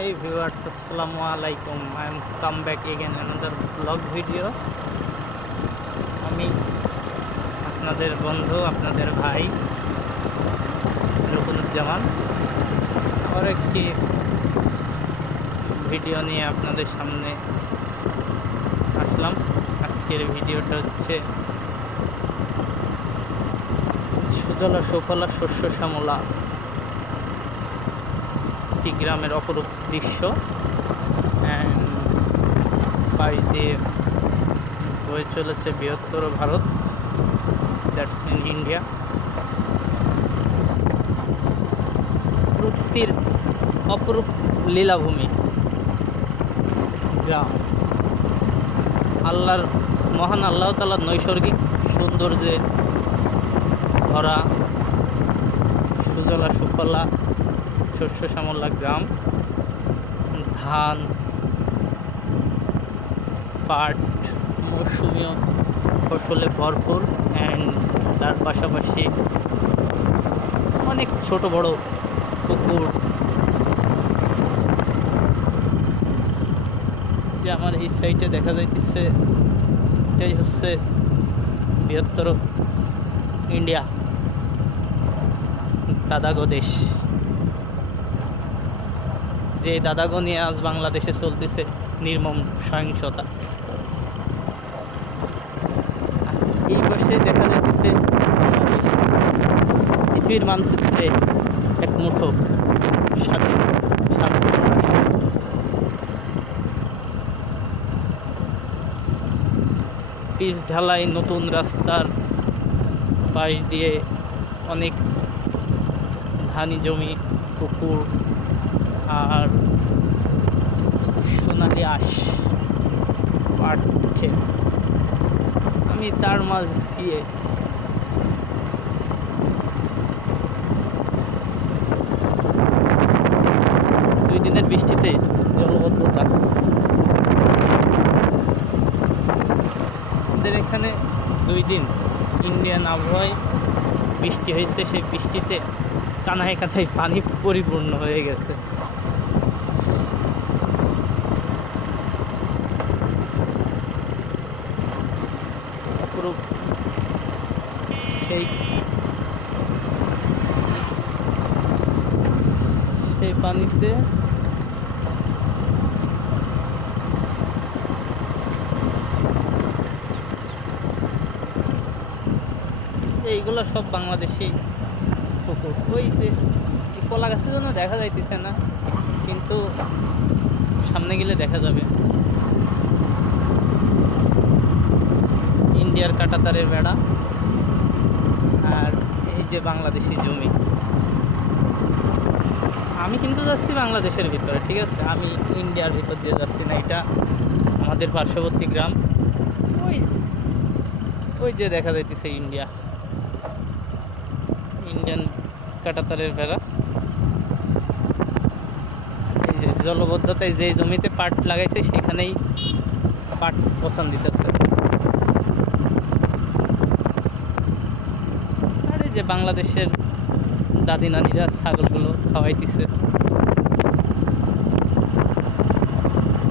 Hey viewers, Assalamu alaikum. I am come back again another vlog video. আমি আপনাদের বন্ধু, আপনাদের ভাই রুকনুজ্জামান আবার একটি ভিডিও নিয়ে আপনাদের সামনে আসলাম। আজকের ভিডিওটা হচ্ছে সুজলা সুফলা শস্য শ্যামলা একটি গ্রামের অপরূপ দৃশ্য অ্যান্ড পাশ দিয়ে বয়ে চলেছে বৃহত্তর ভারত, দ্যাটস ইন ইন্ডিয়া। প্রকৃতির অপরূপ লীলাভূমি গ্রাম, মহান আল্লাহ তাআলার নৈসর্গিক সৌন্দর্যে ভরা সুজলা সুফলা শস্য শ্যামলা গ্রাম। ধান, পাট, মৌসুমী ফসলে ভরপুর অ্যান্ড তার পাশাপাশি অনেক ছোট বড় পুকুর। যে আমার এই সাইডে দেখা যাইতেছে এটাই হচ্ছে বৃহত্তর ইন্ডিয়া, দাদাগো দেশ। যে দাদাগো নিয়ে আজ বাংলাদেশে চলতেছে নির্মম সহিংসতা। এই পাশে দেখা যাচ্ছে পৃথিবীর মানচিত্রে এক মুঠো পিচ ঢালাই নতুন রাস্তার পাশ দিয়ে অনেক ধানি জমি, পুকুর আর সোনালি আঁশ পাট ক্ষেত। আমি তার মাঝ দিয়ে দুই দিনের বৃষ্টিতে জলবদ্ধতা। আমাদের এখানে 2 দিন ইন্ডিয়ান আবহাওয়ায় বৃষ্টি হয়েছে, সেই বৃষ্টিতে কানায় কানায় পানি পরিপূর্ণ হয়ে গেছে। সেই পানিতে এইগুলো সব বাংলাদেশি পুকুর। ওই যে কলা গাছের জন্য দেখা যাইতেছে না, কিন্তু সামনে গেলে দেখা যাবে। ইন্ডিয়ার কাঁটাতারের বেড়া আর এই যে বাংলাদেশি জমি। আমি কিন্তু যাচ্ছি বাংলাদেশের ভিতরে, ঠিক আছে, আমি ইন্ডিয়ার ভিতর দিয়ে যাচ্ছি না। এটা আমাদের পার্শ্ববর্তী গ্রাম। ওই যে দেখা যাইতেছে ইন্ডিয়ান কাঁটাতারের বেড়া। এই যে জলবদ্ধতায় যে জমিতে পাট লাগাইছে সেখানেই পাট পচান দিতেছে। আর এই যে বাংলাদেশের দাদি নানিরা ছাগলগুলো খাওয়াইতেছে।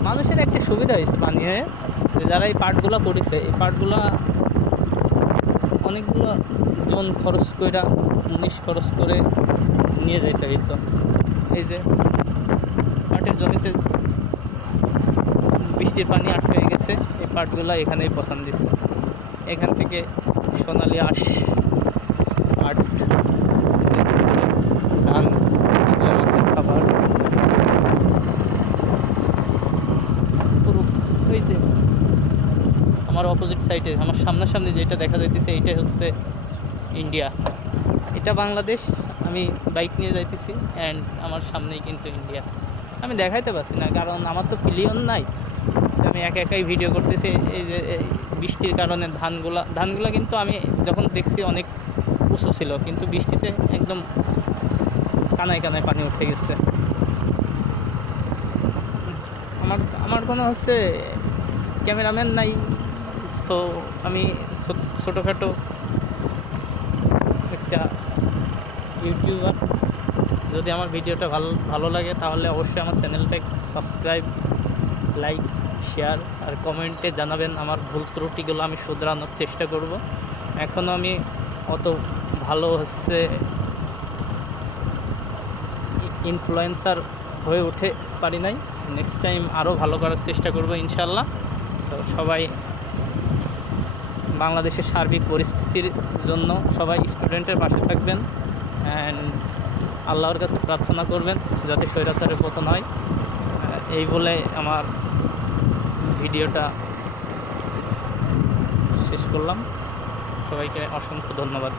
মানুষের একটা সুবিধা হয়েছে পানি হয়ে, যারা এই পাটগুলো করেছে, এই পাটগুলো অনেকগুলো জন খরচ করে, মুনিশ খরচ করে নিয়ে যাইতে হইতো। এই যে পাটের জমিতে বৃষ্টির পানি আটকে হয়ে গেছে, এই পাটগুলো এখানেই পছন্দ দিচ্ছে। এখান থেকে সোনালি আঁশ, পাট, ধান, খাবার। ওই যে আমার অপোজিট সাইডে, আমার সামনাসামনি যেটা দেখা যাইতেছে, এইটাই হচ্ছে ইন্ডিয়া, এটা বাংলাদেশ। আমি বাইক নিয়ে যাইতেছি অ্যান্ড আমার সামনেই কিন্তু ইন্ডিয়া। আমি দেখাইতে পারছি না কারণ আমার তো ক্লিয়ার নাই। আমি একাই ভিডিও করতেছি। এই যে বৃষ্টির কারণে ধানগুলা কিন্তু আমি যখন দেখছি অনেক উঁচু ছিল, কিন্তু বৃষ্টিতে একদম কানায় কানায় পানি উঠে গেছে। আমার কোনো হচ্ছে ক্যামেরাম্যান নাই, সো আমি ছোটোখাটো একটা ইউটিউবার যদি আমার ভিডিওটা ভালো ভালো লাগে তাহলে অবশ্যই আমার চ্যানেলটা সাবস্ক্রাইব, লাইক, শেয়ার আর কমেন্টে জানাবেন। আমার ভুল ত্রুটিগুলো আমি শুধরানোর চেষ্টা করব। এখনও আমি অত ভালো হচ্ছে ইনফ্লুয়েন্সার হয়ে উঠে পারি নাই। নেক্সট টাইম আরও ভালো করার চেষ্টা করব ইনশাল্লাহ। তো সবাই বাংলাদেশের সার্বিক পরিস্থিতির জন্য সবাই স্টুডেন্টের পাশে থাকবেন অ্যান্ড আল্লাহর কাছে প্রার্থনা করবেন যাতে স্বৈরাচারের পতন হয়। এই বলে আমার ভিডিওটা শেষ করলাম। সবাইকে অসংখ্য ধন্যবাদ।